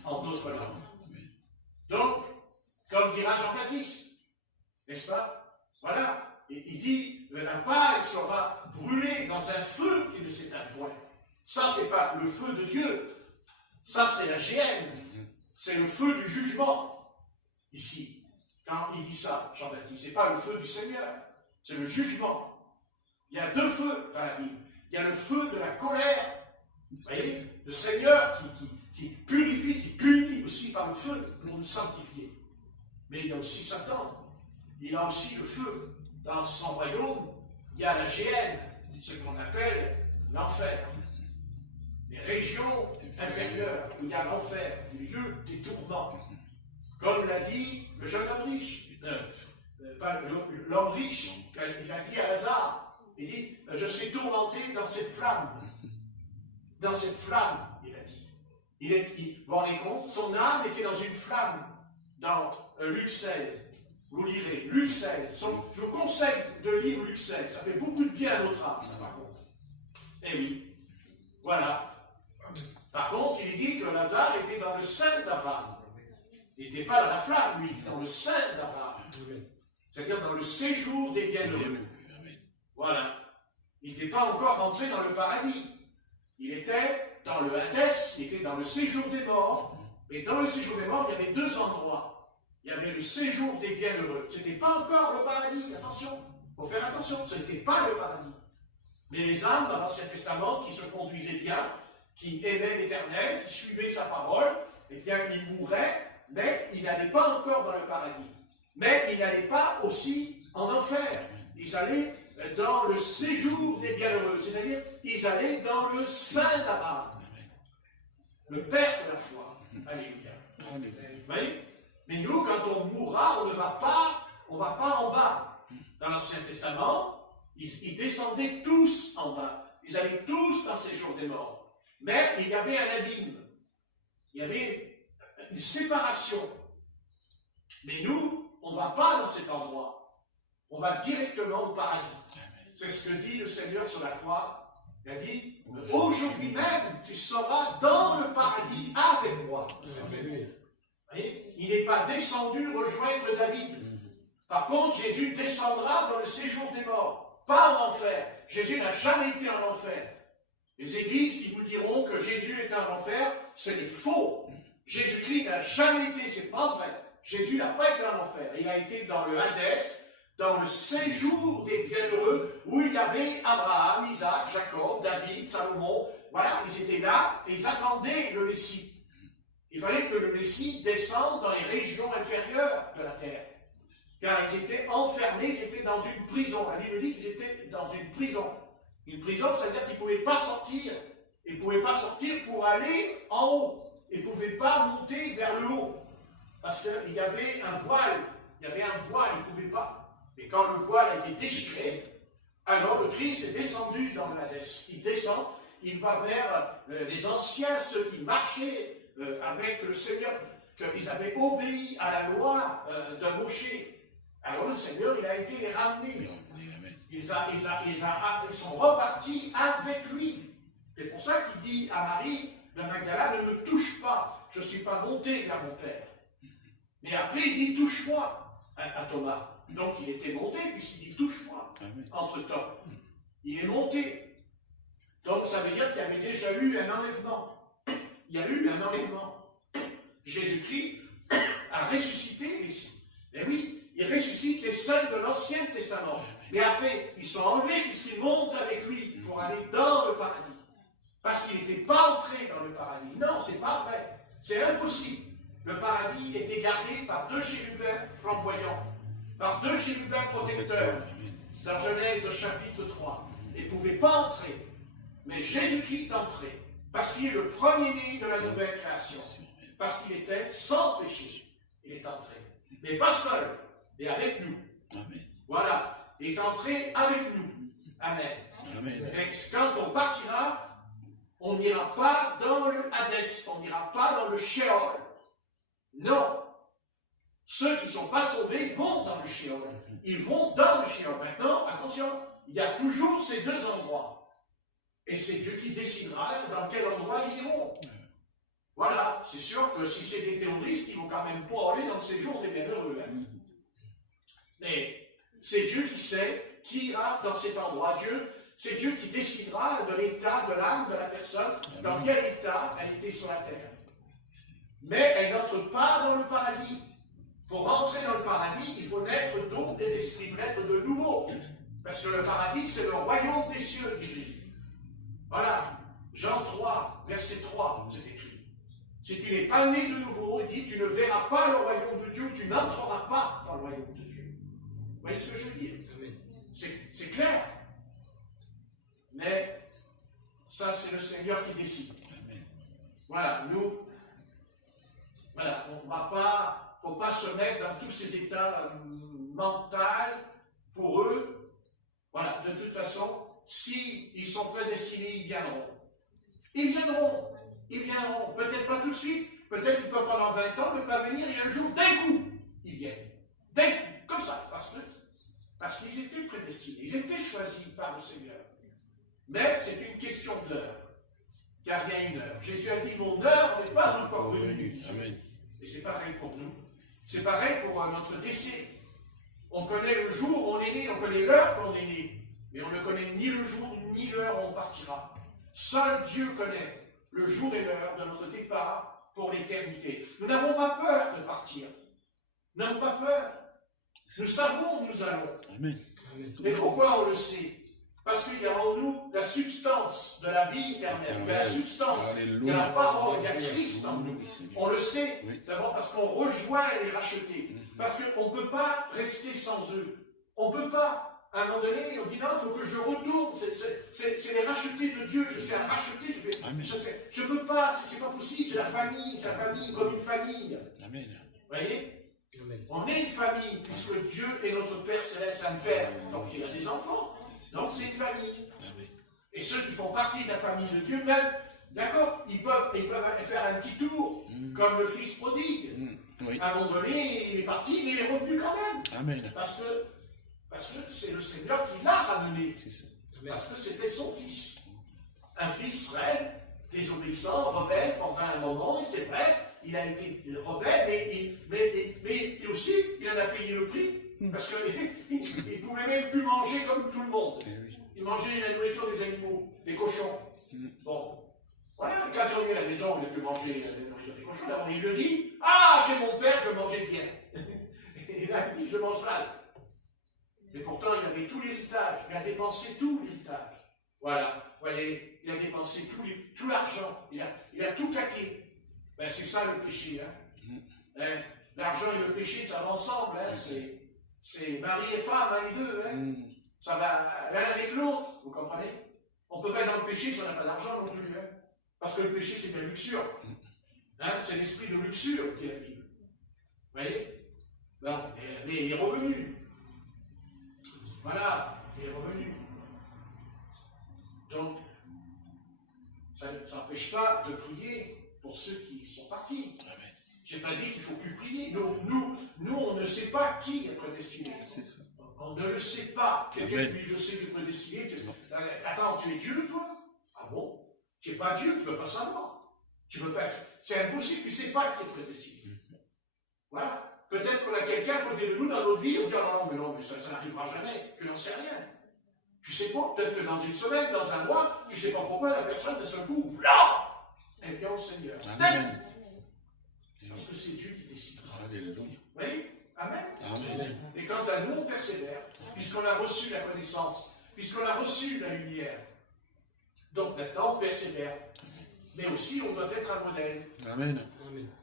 en d'autres langues. Donc, comme dira Jean-Baptiste, n'est-ce pas? Voilà. Et il dit, la paille sera brûlée dans un feu qui ne s'éteint point. Ça, c'est pas le feu de Dieu. Ça, c'est la géhenne. C'est le feu du jugement. Ici, quand il dit ça, Jean-Baptiste, c'est pas le feu du Seigneur. C'est le jugement. Il y a 2 feux dans la Bible. Il y a le feu de la colère. Vous voyez? Le Seigneur qui purifie, qui punit aussi par le feu pour nous sanctifier. Mais il y a aussi Satan. Il a aussi le feu. Dans son royaume, il y a la géhenne, ce qu'on appelle l'enfer. Les régions inférieures, où il y a l'enfer, le lieu des tourments. Comme l'a dit le jeune homme riche, l'homme riche, il a dit à Lazare, il dit, je suis tourmenté dans cette flamme. Dans cette flamme, il a dit. Vous vous rendez compte, son âme était dans une flamme. Dans Luc 16, vous lirez, Luc 16, je vous conseille de lire Luc 16, ça fait beaucoup de bien à notre âme, ça par contre. Eh oui, voilà. Par contre, il dit que Lazare était dans le sein d'Abraham. Il n'était pas dans la flamme, lui, dans le sein d'Abraham. C'est-à-dire dans le séjour des bienheureux. Voilà. Il n'était pas encore entré dans le paradis. Il était dans le Hadès, il était dans le séjour des morts. Et dans le séjour des morts, il y avait 2 endroits. Il y avait le séjour des bienheureux. Ce n'était pas encore le paradis, attention. Il faut faire attention, ce n'était pas le paradis. Mais les âmes dans l'Ancien Testament qui se conduisaient bien, qui aimaient l'Éternel, qui suivaient sa parole, eh bien, ils mouraient, mais ils n'allaient pas encore dans le paradis. Mais ils n'allaient pas aussi en enfer. Ils allaient dans le séjour des bienheureux, c'est-à-dire, ils allaient dans le sein d'Abraham, le Père de la foi. Alléluia. Vous voyez? Mais nous, quand on mourra, on ne va pas en bas. Dans l'Ancien Testament, ils descendaient tous en bas. Ils allaient tous dans ces jours des morts. Mais il y avait un abîme. Il y avait une séparation. Mais nous, on ne va pas dans cet endroit. On va directement au paradis. C'est ce que dit le Seigneur sur la croix. Il a dit, aujourd'hui même, tu seras dans le paradis avec moi. Vous voyez, il n'est pas descendu rejoindre David. Par contre, Jésus descendra dans le séjour des morts, pas en enfer. Jésus n'a jamais été en enfer. Les églises qui vous diront que Jésus est en enfer, c'est des faux. Jésus-Christ n'a jamais été, c'est pas vrai. Jésus n'a pas été en enfer. Il a été dans le Hadès, dans le séjour des bienheureux, où il y avait Abraham, Isaac, Jacob, David, Salomon. Voilà, ils étaient là et ils attendaient le Messie. Il fallait que le Messie descende dans les régions inférieures de la terre. Car ils étaient enfermés, ils étaient dans une prison. La Bible dit qu'ils étaient dans une prison. Une prison, ça veut dire qu'ils ne pouvaient pas sortir. Ils ne pouvaient pas sortir pour aller en haut. Ils ne pouvaient pas monter vers le haut. Parce qu'il y avait un voile. Il y avait un voile, ils ne pouvaient pas. Mais quand le voile a été déchiré, alors le Christ est descendu dans le Hadès. Il descend, il va vers les anciens, ceux qui marchaient avec le Seigneur, qu'ils avaient obéi à la loi de Moshe. Alors le Seigneur, il a été ramené. Ils sont repartis avec lui. C'est pour ça qu'il dit à Marie de Magdala, ne me touche pas, je ne suis pas monté vers mon Père. Mais après, il dit, touche-moi à Thomas. Donc il était monté, puisqu'il dit, touche-moi, entre-temps. Il est monté. Donc ça veut dire qu'il y avait déjà eu un enlèvement. Il y a eu un enlèvement. Jésus-Christ a ressuscité ici. Et oui, il ressuscite les saints de l'Ancien Testament. Mais après, ils sont enlevés puisqu'ils montent avec lui pour aller dans le paradis. Parce qu'il n'était pas entré dans le paradis. Non, c'est pas vrai. C'est impossible. Le paradis était gardé par 2 chérubins flamboyants, par 2 chérubins protecteurs, dans Genèse chapitre 3. Ils ne pouvaient pas entrer. Mais Jésus-Christ est entré, parce qu'il est le premier-né de la nouvelle création, parce qu'il était sans péché. Il est entré. Mais pas seul, mais avec nous. Amen. Voilà. Il est entré avec nous. Amen. Amen. Et quand on partira, on n'ira pas dans le Hadès, on n'ira pas dans le Sheol. Non. Ceux qui ne sont pas sauvés vont dans le Sheol. Ils vont dans le Sheol. Maintenant, attention, il y a toujours ces 2 endroits. Et c'est Dieu qui décidera dans quel endroit ils iront. Voilà, c'est sûr que si c'est des terroristes, ils ne vont quand même pas aller dans le séjour des bienheureux. Mais c'est Dieu qui sait qui ira dans cet endroit. C'est Dieu qui décidera de l'état de l'âme de la personne, dans quel état elle était sur la terre. Mais elle n'entre pas dans le paradis. Pour entrer dans le paradis, il faut naître d'eau et d'esprit, naître de nouveau. Parce que le paradis, c'est le royaume des cieux, dit Jésus. Voilà, Jean 3, verset 3, c'est écrit. Si tu n'es pas né de nouveau, il dit, tu ne verras pas le royaume de Dieu, tu n'entreras pas dans le royaume de Dieu. Vous voyez ce que je veux dire? C'est clair. Mais ça, c'est le Seigneur qui décide. Voilà, nous, voilà, on ne va pas, faut pas se mettre dans tous ces états mentaux pour eux. Voilà, de toute façon, si ils sont prédestinés, ils viendront. Ils viendront. Ils viendront. Peut-être pas tout de suite. Peut-être qu'ils peuvent pendant 20 ans ne pas venir et un jour, d'un coup, ils viennent. D'un coup. Comme ça se fait. Parce qu'ils étaient prédestinés. Ils étaient choisis par le Seigneur. Mais c'est une question d'heure. Car il y a une heure. Jésus a dit, mon heure n'est pas encore venue. Amen. Et c'est pareil pour nous. C'est pareil pour notre décès. On connaît le jour où on est né, on connaît l'heure qu'on est né. Mais on ne connaît ni le jour, ni l'heure où on partira. Seul Dieu connaît le jour et l'heure de notre départ pour l'éternité. Nous n'avons pas peur de partir. Nous n'avons pas peur. Nous savons où nous allons. Amen. Mais pourquoi on le sait? Parce qu'il y a en nous la substance de la vie éternelle. Il y a la substance, il y a la parole, il y a Christ en nous. On le sait, d'abord parce qu'on rejoint les rachetés. Parce qu'on ne peut pas rester sans eux. On ne peut pas. À un moment donné, on dit non, il faut que je retourne. C'est les rachetés de Dieu. Je suis un racheté. Je ne peux pas, c'est pas possible. C'est la famille comme une famille. Amen. Vous voyez? Amen. On est une famille, puisque Dieu est notre Père Céleste, un Père. Donc il a des enfants. Donc c'est une famille. Amen. Et ceux qui font partie de la famille de Dieu, même, d'accord, ils peuvent faire un petit tour, comme le fils prodigue. Oui. À un moment donné, il est parti, mais il est revenu quand même. Amen. Parce Parce que c'est le Seigneur qui l'a ramené. Parce que c'était son fils. Un fils Israël, désobéissant, rebelle pendant un moment, et c'est vrai, il a été rebelle, mais aussi, il en a payé le prix. Parce qu'il ne pouvait même plus manger comme tout le monde. Il mangeait la nourriture des animaux, des cochons. Bon. Voilà, quand il est revenu à la maison, il a pu manger la nourriture des cochons. D'abord, il le dit, ah, chez mon père, je mangeais bien. Et là, il dit, je mange mal. Mais pourtant, il avait tout l'héritage. Il a dépensé tout l'héritage. Voilà. Vous voyez, il a dépensé tout l'argent. Il a tout claqué. Ben, c'est ça le péché. Hein? L'argent et le péché, ça va ensemble. Hein? C'est mari et femme, hein, les deux. Hein? Ça va l'un avec l'autre. Vous comprenez? On ne peut pas être dans le péché si on n'a pas d'argent non plus. Hein? Parce que le péché, c'est de la luxure. Hein? C'est l'esprit de luxure qui est la Bible. Vous voyez? Non, mais il est revenu. Voilà, il est revenu. Donc, ça n'empêche pas de prier pour ceux qui sont partis. Je n'ai pas dit qu'il ne faut plus prier. Nous, on ne sait pas qui est prédestiné. On ne le sait pas. Quelqu'un qui dit, je sais que tu es prédestiné. Attends, tu es Dieu, toi? Ah bon? Tu n'es pas Dieu, tu ne peux pas savoir. Tu peux pas être. C'est impossible, tu ne sais pas qui est prédestiné. Voilà. Peut-être qu'on a quelqu'un à côté de nous dans notre vie, on dit, oh non, mais ça n'arrivera jamais. Tu n'en sais rien. Tu sais pas, peut-être que dans une semaine, dans un mois, tu ne sais pas pourquoi la personne de seul coup, là, elle vient au Seigneur. Amen. Parce que c'est Dieu qui décide. Alléluia. Oui? Amen. Amen. Et quant à nous, on persévère, puisqu'on a reçu la connaissance, puisqu'on a reçu la lumière. Donc maintenant, on persévère. Mais aussi, on doit être un modèle. Amen.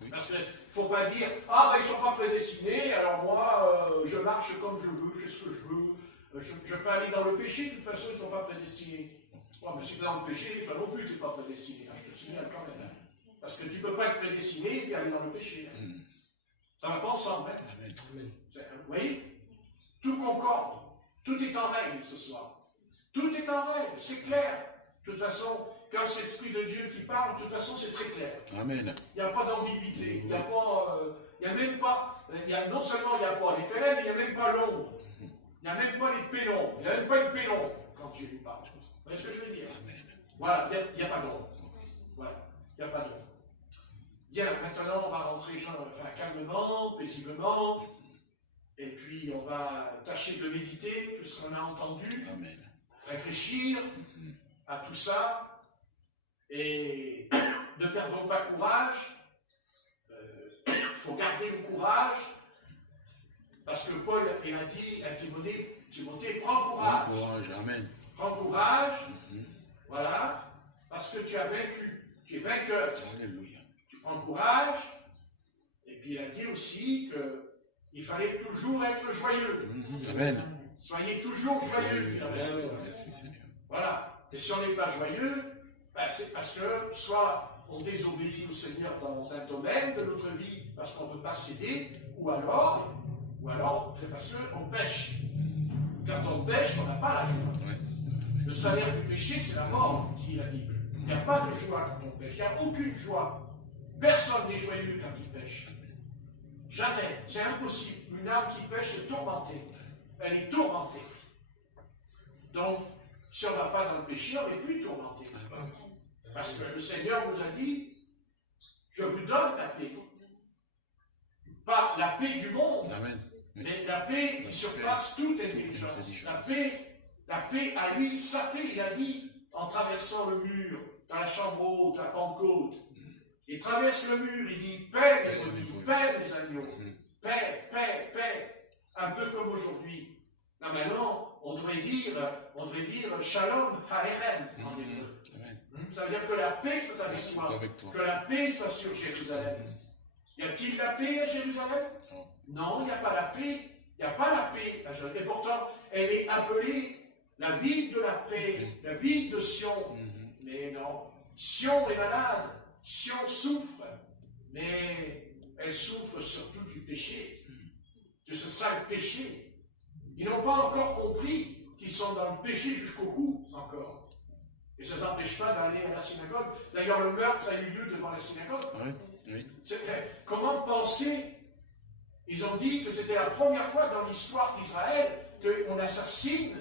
Parce qu'il ne faut pas dire, ah, ben, ils ne sont pas prédestinés, alors moi, je marche comme je veux, je fais ce que je veux. Je peux aller dans le péché, de toute façon, ils ne sont pas prédestinés. Bon, mais si tu es dans le péché, toi non plus, tu n'es pas prédestiné. Je te signale quand même. Hein. Parce que tu ne peux pas être prédestiné et puis aller dans le péché. Hein. Ça ne va pas ensemble. Hein. Vous voyez? Tout concorde. Tout est en règle ce soir. Tout est en règle, c'est clair. De toute façon, quand c'est l'Esprit de Dieu qui parle, de toute façon, c'est très clair. Amen. Il n'y a pas d'ambiguïté. Il n'y a pas, il n'y a même pas, non seulement il n'y a pas les ténèbres, mais il n'y a même pas l'ombre. Il n'y a même pas les pénombres. Il n'y a même pas une pénombre quand Dieu lui parle. Vous voyez ce que je veux dire? Amen. Voilà, il n'y a pas d'ombre. Voilà, il n'y a pas d'ombre. Bien, maintenant, on va rentrer calmement, paisiblement, et puis on va tâcher de méditer tout ce qu'on a entendu, Amen. Réfléchir à tout ça, et ne perdons pas courage. Il faut garder le courage, parce que Paul a dit à Timothée, prends courage. Prends courage, Amen. Prends courage, voilà, parce que tu as vaincu, tu es vainqueur. Alléluia. Tu prends courage, et puis il a dit aussi qu'il fallait toujours être joyeux. Amen. Soyez toujours joyeux. Amen. Merci Seigneur. Voilà. Et si on n'est pas joyeux, ben c'est parce que soit on désobéit au Seigneur dans un domaine de notre vie, parce qu'on ne peut pas céder, ou alors c'est parce qu'on pêche. Quand on pêche, on n'a pas la joie. Ouais. Le salaire du péché, c'est la mort, dit la Bible. Il n'y a pas de joie quand on pêche. Il n'y a aucune joie. Personne n'est joyeux quand il pêche. Jamais. C'est impossible. Une âme qui pêche est tourmentée. Elle est tourmentée. Donc, si on ne va pas dans le péché, on n'est plus tourmenté. Parce que le Seigneur nous a dit, je vous donne la paix. Pas la paix du monde, Amen. Mais la paix qui surpasse toute intelligence. La paix à lui, sa paix, il a dit, en traversant le mur, dans la chambre haute, à Pentecôte. Il traverse le mur, il dit, paix mes brebis, paix mes agneaux, paix, paix, paix. Un peu comme aujourd'hui. Là maintenant, on devrait dire Shalom Halechem en hébreu. Ça veut dire que la paix soit avec toi. Que la paix soit sur Jérusalem. Y a-t-il la paix à Jérusalem? Non, il n'y a pas la paix. Il n'y a pas la paix à Jérusalem. Et pourtant, elle est appelée la ville de la paix, la ville de Sion. Mais non, Sion est malade. Sion souffre. Mais elle souffre surtout du péché. De ce sale péché. Ils n'ont pas encore compris qu'ils sont dans le péché jusqu'au cou, encore. Et ça ne s'empêche pas d'aller à la synagogue. D'ailleurs, le meurtre a eu lieu devant la synagogue. Oui. Comment penser? Ils ont dit que c'était la première fois dans l'histoire d'Israël qu'on assassine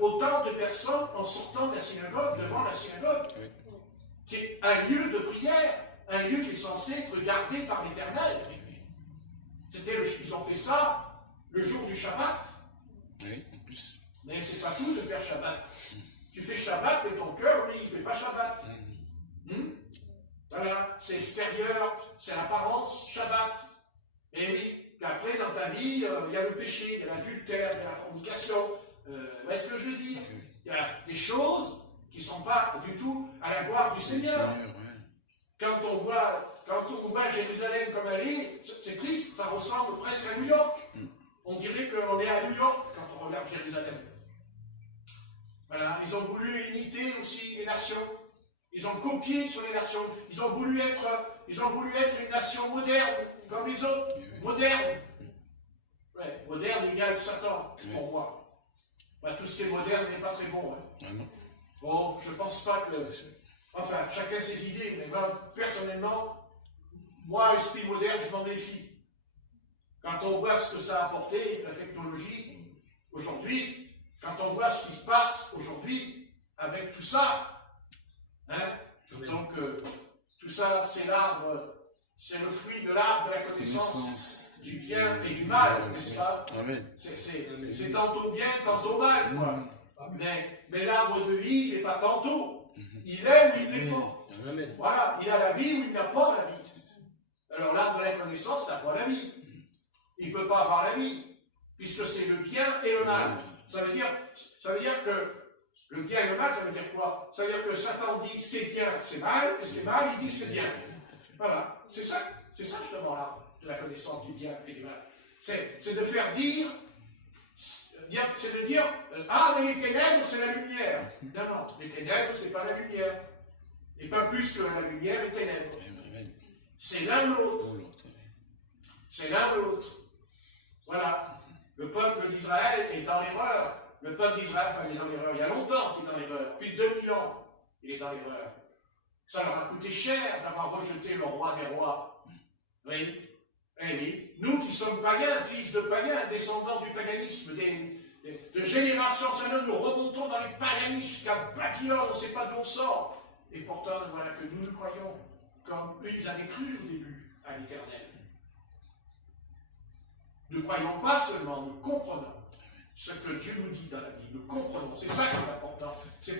autant de personnes en sortant de la synagogue, devant la synagogue, qui est un lieu de prière, un lieu qui est censé être gardé par l'Éternel. Ils ont fait ça le jour du Shabbat. Oui, en plus. Mais c'est pas tout de faire Shabbat. Tu fais Shabbat, mais ton cœur, lui, il ne fait pas Shabbat. Voilà, c'est extérieur, c'est l'apparence, Shabbat. Et oui, puis après, dans ta vie, il y a le péché, il y a l'adultère, il y a la fornication. Vous voyez ce que je veux dire? Il y a des choses qui ne sont pas du tout à la gloire du Seigneur. Quand on voit Jérusalem comme elle est, c'est triste, ça ressemble presque à New York. On dirait qu'on est à New York quand on regarde Jérusalem. Voilà, ils ont voulu imiter aussi les nations. Ils ont copié sur les nations. Ils ont voulu être une nation moderne, comme les autres. Moderne. Ouais, moderne égale Satan, pour moi. Bah, tout ce qui est moderne n'est pas très bon. Hein. Bon, je ne pense pas que... Enfin, chacun ses idées, mais moi, personnellement, moi, esprit moderne, je m'en méfie. Quand on voit ce que ça a apporté, la technologie, aujourd'hui, quand on voit ce qui se passe aujourd'hui, avec tout ça, hein, donc, tout ça, c'est l'arbre, c'est le fruit de l'arbre de la connaissance du bien et du mal, n'est-ce pas? C'est tantôt bien, tantôt mal, quoi. Mais l'arbre de vie, il n'est pas tantôt. Il est ou il n'est pas. Voilà, il a la vie ou il n'a pas la vie. Alors l'arbre de la connaissance n'a pas la vie. Il ne peut pas avoir la vie, puisque c'est le bien et le mal. Ça veut dire que le bien et le mal, ça veut dire quoi? Ça veut dire que Satan dit ce qui est bien, c'est mal, et ce qui est mal, il dit c'est bien. Voilà, c'est ça justement l'arbre de la connaissance du bien et du mal. C'est de faire dire, c'est de dire, ah, mais les ténèbres, c'est la lumière. Non, non, les ténèbres, c'est pas la lumière. Et pas plus que la lumière et les ténèbres. C'est l'un ou l'autre. C'est l'un ou l'autre. Voilà. Le peuple d'Israël est dans l'erreur. Le peuple d'Israël, il est dans l'erreur. Il y a longtemps qu'il est dans l'erreur. Plus de 2000 ans, il est dans l'erreur. Ça leur a coûté cher d'avoir rejeté le roi des rois. Oui. Eh oui. Nous qui sommes païens, fils de païens, descendants du paganisme, de génération en génération, nous remontons dans les paganismes jusqu'à Babylone, on ne sait pas d'où on sort. Et pourtant, voilà que nous croyons, comme eux, ils avaient cru au début à l'Éternel. Nous ne croyons pas seulement, nous comprenons ce que Dieu nous dit dans la Bible. Nous comprenons, c'est ça qui est important. C'est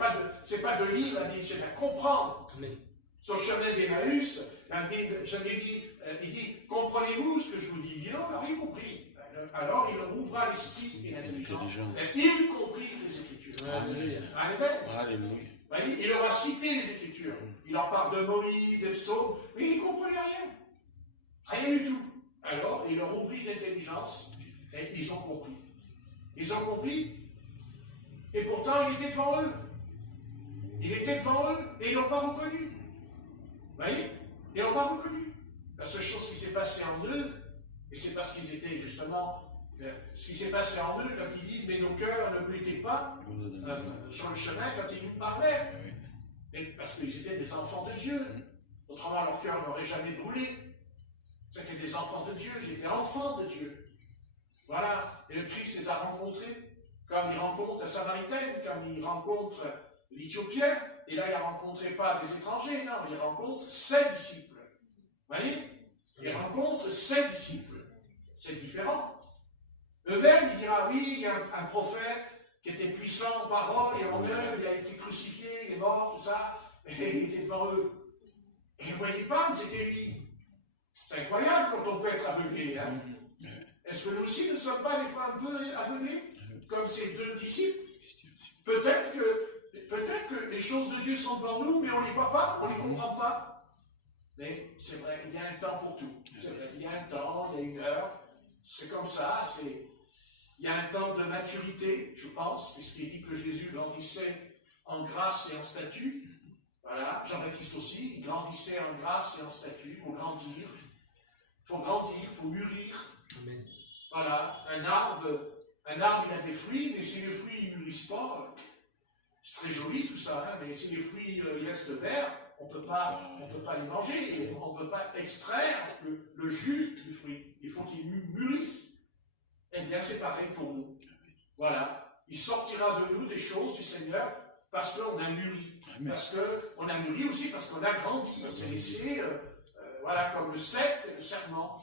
pas de lire la Bible, c'est de la comprendre. Amen. Sur le chemin d'Emmaüs, la Bible, il dit, comprenez-vous ce que je vous dis? Il dit non, on n'a rien compris. Alors il leur ouvra l'esprit et l'intelligence. Et il comprit les Écritures. Alléluia. Il leur a cité les Écritures. Il leur parle de Moïse, des psaumes, mais ils ne comprenaient rien. Rien du tout. Alors, il leur ouvrit l'intelligence et ils ont compris. Ils ont compris, et pourtant il était devant eux. Il était devant eux et ils ne l'ont pas reconnu. Vous voyez? Ils ne l'ont pas reconnu. La seule chose qui s'est passée en eux, et c'est parce qu'ils étaient justement, ce qui s'est passé en eux quand ils disent, mais nos cœurs ne brûlaient pas sur le chemin quand ils nous parlaient. Mais parce qu'ils étaient des enfants de Dieu. Autrement, leur cœur n'aurait jamais brûlé. C'était des enfants de Dieu, ils étaient enfants de Dieu. Voilà, et le Christ les a rencontrés, comme il rencontre la Samaritaine, comme il rencontre l'Éthiopien, et là il n'a rencontré pas des étrangers, non, il rencontre ses disciples. Vous voyez? Il rencontre ses disciples. C'est différent. Eux-mêmes, il dira, oui, il y a un prophète qui était puissant en parole et en œuvre, il a été crucifié, il est mort, tout ça, et il était devant eux. Et ils ne voyaient pas que c'était lui. C'est incroyable quand on peut être aveuglé. Hein? Est-ce que nous aussi ne sommes pas des fois un peu aveuglés, comme ces deux disciples? Peut-être que les choses de Dieu sont devant nous, mais on ne les voit pas, on ne les comprend pas. Mais c'est vrai, il y a un temps pour tout. C'est vrai, il y a un temps, il y a une heure. C'est comme ça, il y a un temps de maturité, je pense, puisqu'il dit que Jésus grandissait en grâce et en statut. Voilà, Jean-Baptiste aussi, il grandissait en grâce et en statut, il faut grandir. Il faut mûrir. Amen. Voilà, un arbre, il a des fruits, mais si les fruits ne mûrissent pas, c'est très joli tout ça, hein, mais si les fruits ils restent verts, on ne peut pas les manger, on ne peut pas extraire le jus du fruit. Il faut qu'ils mûrissent. Eh bien, c'est pareil pour nous. Voilà. Il sortira de nous des choses du Seigneur parce qu'on a mûri. Amen. Parce qu'on a mûri aussi, parce qu'on a grandi. On s'est laissé, voilà, comme le cep et le serment.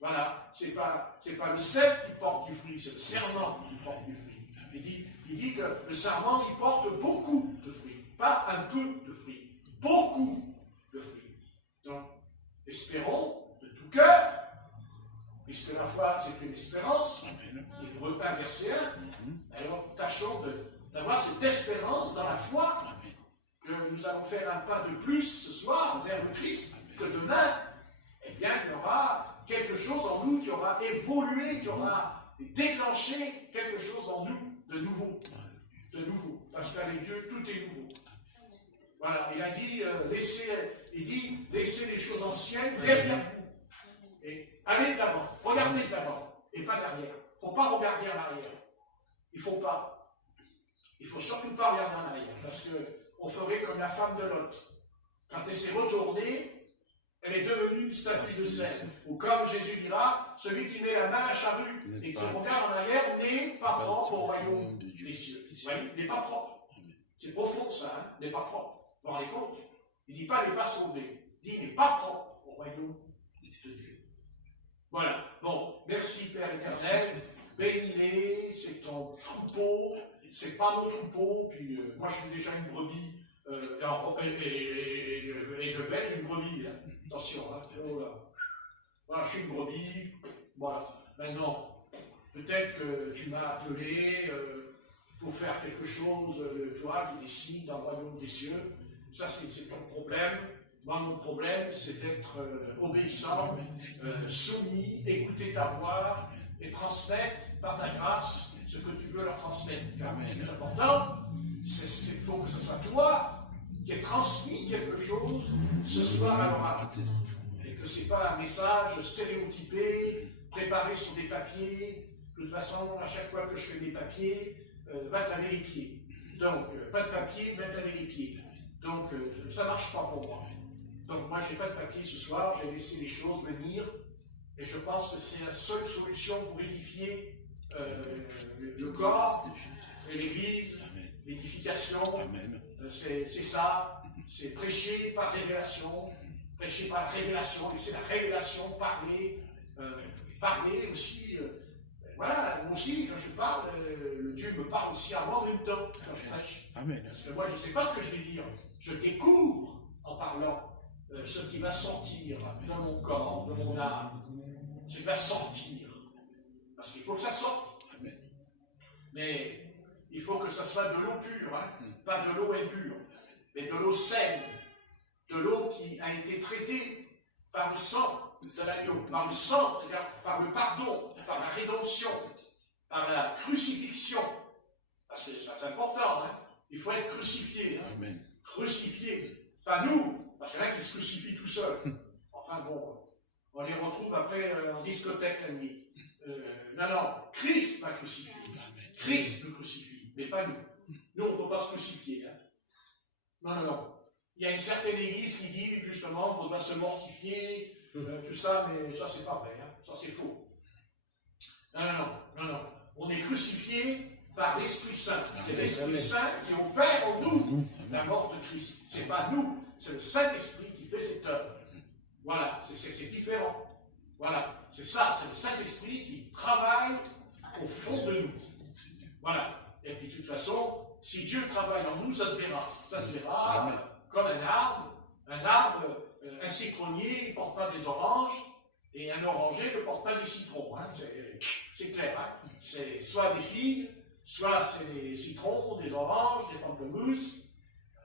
Voilà. C'est pas le cep qui porte du fruit, c'est le serment qui porte du fruit. Il dit que le serment, il porte beaucoup de fruits. Pas un peu de fruits. Beaucoup de fruits. Donc, espérons de tout cœur, puisque la foi, c'est une espérance. Hébreux 1, verset 1. Alors, tâchons d'avoir cette espérance dans la foi que nous allons faire un pas de plus ce soir vers le Christ, que demain, eh bien, il y aura quelque chose en nous qui aura évolué, qui aura déclenché quelque chose en nous de nouveau. De nouveau. Parce qu'avec Dieu, tout est nouveau. Voilà, il a dit, laissez les choses anciennes derrière vous. Et allez de l'avant, regardez de l'avant, et pas derrière. Il ne faut pas regarder en arrière. Il ne faut pas. Il ne faut surtout pas regarder en arrière, parce qu'on ferait comme la femme de Lot. Quand elle s'est retournée, elle est devenue une statue de sel. Ou comme Jésus dira, celui qui met la main à la charrue et qui regarde en arrière n'est pas propre au royaume des cieux. Vous voyez, n'est pas propre. C'est profond ça, hein, n'est pas propre. Vous vous rendez compte? Il ne dit pas n'est pas sauvé. Il dit n'est pas propre au royaume de Dieu. Voilà. Bon, merci Père éternel. Bénis-les, c'est ton troupeau, c'est pas mon troupeau. Puis moi je suis déjà une brebis. Et je vais être une brebis. Hein. Attention, hein. Oh là. Voilà, je suis une brebis. Voilà. Maintenant, peut-être que tu m'as appelé pour faire quelque chose, toi qui décides dans le royaume des cieux. Ça, c'est ton problème. Moi, mon problème, c'est d'être obéissant, soumis, écouter ta voix et transmettre par ta grâce ce que tu veux leur transmettre. C'est important. Il faut que ce soit toi qui ait transmis quelque chose ce soir à l'oral. Et que ce n'est pas un message stéréotypé, préparé sur des papiers. De toute façon, à chaque fois que je fais des papiers, va te laver les pieds. Donc, pas de papier, va te laver les pieds. Donc, ça ne marche pas pour moi. Donc, moi, je n'ai pas de papier ce soir, j'ai laissé les choses venir. Et je pense que c'est la seule solution pour édifier le corps et l'Église, l'édification. C'est ça, c'est prêcher par révélation, prêcher par révélation, laisser la révélation parler, parler aussi. Voilà, moi aussi, quand je parle, le Dieu me parle aussi en même temps quand je prêche. Parce que moi, je ne sais pas ce que je vais dire. Je découvre en parlant ce qui va sortir dans mon corps, dans mon âme. Ce qui va sortir. Parce qu'il faut que ça sorte. Mais il faut que ça soit de l'eau pure, hein? Pas de l'eau impure, mais de l'eau saine, de l'eau qui a été traitée par le sang de l'agneau, par le sang, c'est-à-dire par le pardon, par la rédemption, par la crucifixion. Parce que ça c'est important, hein? Il faut être crucifié. Hein? Amen. Crucifié. Pas nous, parce qu'il y en a qui se crucifient tout seuls. Enfin bon, on les retrouve après en discothèque la nuit. Non, Christ m'a crucifié. Christ me crucifie, mais pas nous. Nous, on ne peut pas se crucifier. Hein? Non. Il y a une certaine église qui dit justement qu'on doit se mortifier, tout ça, mais ça, c'est pas vrai. Hein? Ça, c'est faux. Non. On est crucifié par l'Esprit Saint. C'est l'Esprit Saint qui opère en nous la mort de Christ. C'est pas nous, c'est le Saint-Esprit qui fait cette œuvre. Voilà, c'est différent. Voilà, c'est ça, c'est le Saint-Esprit qui travaille au fond de nous. Voilà. Et puis de toute façon, si Dieu travaille en nous, ça se verra. Ça se verra comme un arbre. Un citronnier ne porte pas des oranges, et un oranger ne porte pas des citrons. Hein. C'est clair. Hein. C'est soit des figues, soit c'est des citrons, des oranges, des pamplemousses.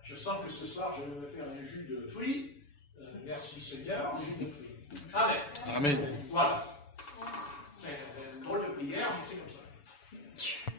Je sens que ce soir, je vais faire un jus de fruits. Merci Seigneur, un jus de fruits. Amen. Amen. Voilà. C'est une drôle de prière, mais c'est comme ça.